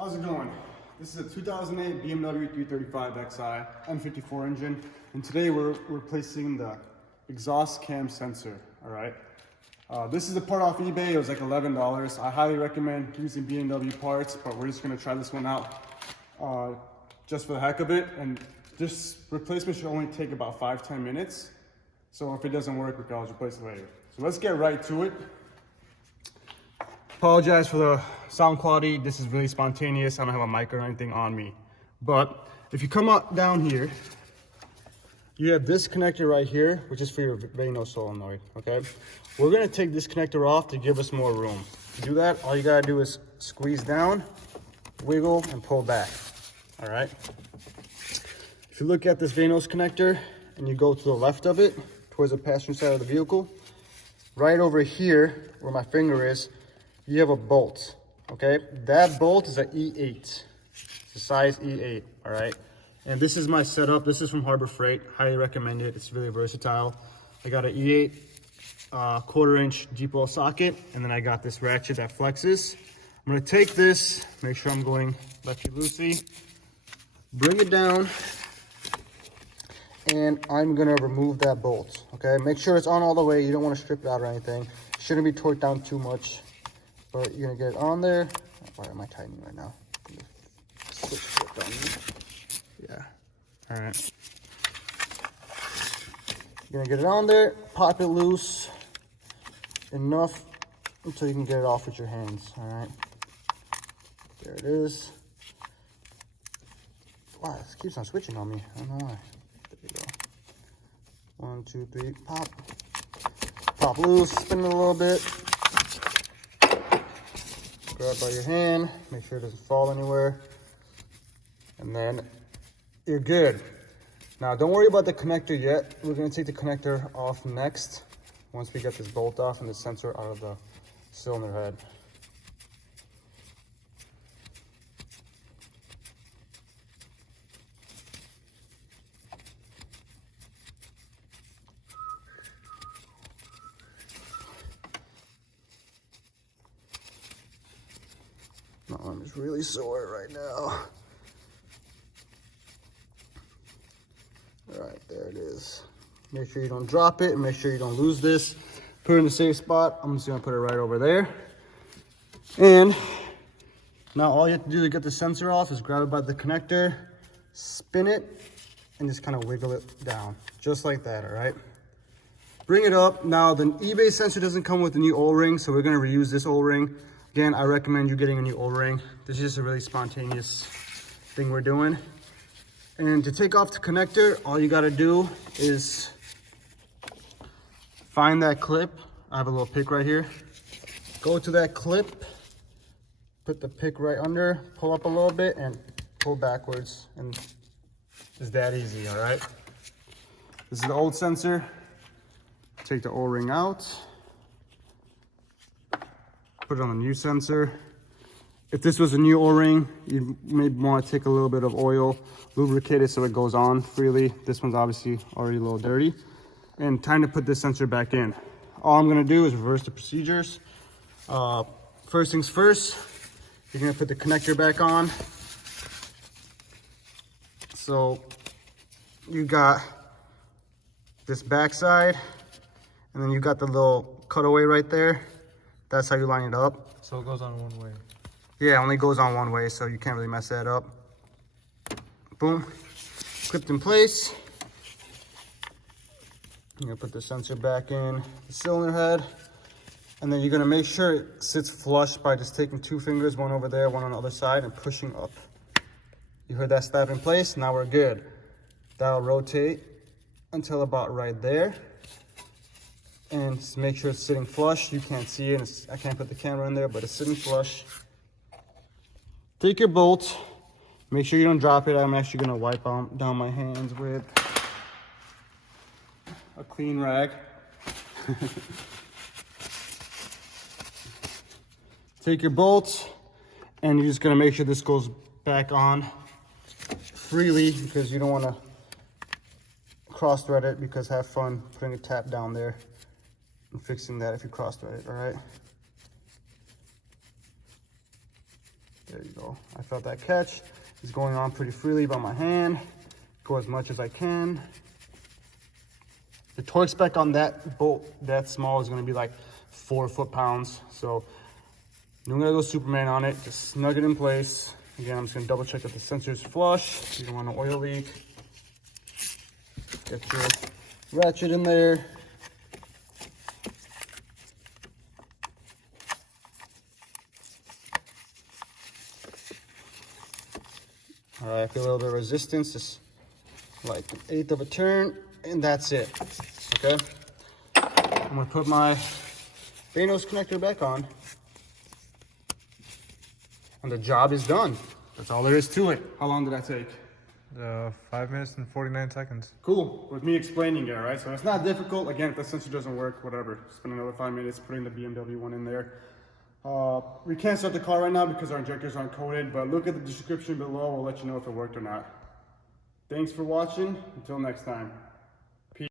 How's it going? This is a 2008 BMW 335 Xi N54 engine, and today we're replacing the exhaust cam sensor. All right. This is a part off eBay. It was like $11. I highly recommend using BMW parts, but we're just gonna try this one out just for the heck of it. And this replacement should only take about 5-10 minutes. So if it doesn't work, we can always replace it later. So let's get right to it. Apologize for the sound quality. This is really spontaneous. I don't have a mic or anything on me. But if you come up down here, you have this connector right here, which is for your Vano solenoid, okay? We're gonna take this connector off to give us more room. To do that, all you gotta do is squeeze down, wiggle, and pull back, all right? If you look at this Vano's connector and you go to the left of it, towards the passenger side of the vehicle, right over here, where my finger is, you have a bolt, okay? That bolt is an E8, it's a size E8, all right? And this is my setup. This is from Harbor Freight. Highly recommend it. It's really versatile. I got an E8 1/4-inch deep well socket, and then I got this ratchet that flexes. I'm gonna take this, make sure I'm going lefty-loosey, bring it down, and I'm gonna remove that bolt, okay? Make sure it's on all the way. You don't wanna strip it out or anything. Shouldn't be torqued down too much. But you're gonna get it on there. Why am I tightening right now? Switch it on me. Yeah. All right. You're gonna get it on there, pop it loose enough until you can get it off with your hands. All right. There it is. Wow, this keeps on switching on me. I don't know why. There you go. 1, 2, 3, pop. Pop loose, spin it a little bit. Grab by your hand, make sure it doesn't fall anywhere, and then you're good. Now don't worry about the connector yet. We're gonna take the connector off next, once we get this bolt off and the sensor out of the cylinder head. My arm is really sore right now. All right, there it is. Make sure you don't drop it and make sure you don't lose this. Put it in a safe spot. I'm just gonna put it right over there. And now all you have to do to get the sensor off is grab it by the connector, spin it, and just kind of wiggle it down, just like that, all right? Bring it up. Now the eBay sensor doesn't come with a new O-ring, so we're gonna reuse this O-ring. Again, I recommend you getting a new O-ring. This is just a really spontaneous thing we're doing. And to take off the connector, all you gotta do is find that clip. I have a little pick right here. Go to that clip, put the pick right under, pull up a little bit, and pull backwards. And it's that easy, all right? This is the old sensor. Take the O-ring out. Put it on the new sensor. If this was a new O-ring, you may want to take a little bit of oil, lubricate it so it goes on freely. This one's obviously already a little dirty. And time to put this sensor back in. All I'm gonna do is reverse the procedures. First things first, you're gonna put the connector back on. So you got this back side, and then you got the little cutaway right there. That's how you line it up. So it goes on one way. Yeah, it only goes on one way, so you can't really mess that up. Boom, clipped in place. You're gonna put the sensor back in the cylinder head, and then you're gonna make sure it sits flush by just taking 2 fingers, one over there, one on the other side, and pushing up. You heard that snap in place, now we're good. That'll rotate until about right there. And just make sure it's sitting flush. You can't see it. I can't put the camera in there, but it's sitting flush. Take your bolt. Make sure you don't drop it. I'm actually gonna wipe down my hands with a clean rag. Take your bolt, and you're just gonna make sure this goes back on freely, because you don't wanna cross thread it, because have fun putting a tap down there and fixing that if you cross thread it, all right? There you go. I felt that catch. It's going on pretty freely by my hand. Go as much as I can. The torque spec on that bolt that small is going to be like 4 foot-pounds. So I'm going to go Superman on it. Just snug it in place. Again, I'm just going to double check that the sensor is flush. You don't want an oil leak. Get your ratchet in there. All right, I feel a little bit of resistance, just like 1/8 of a turn, and that's it, okay? I'm gonna put my bay nose connector back on, and the job is done. That's all there is to it. How long did that take? 5 minutes and 49 seconds. Cool, with me explaining it, right? So it's not difficult. Again, if the sensor doesn't work, whatever. Spend another 5 minutes putting the BMW one in there. We can't start the car right now because our injectors aren't coated, but look at the description below. We'll let you know if it worked or not. Thanks for watching. Until next time.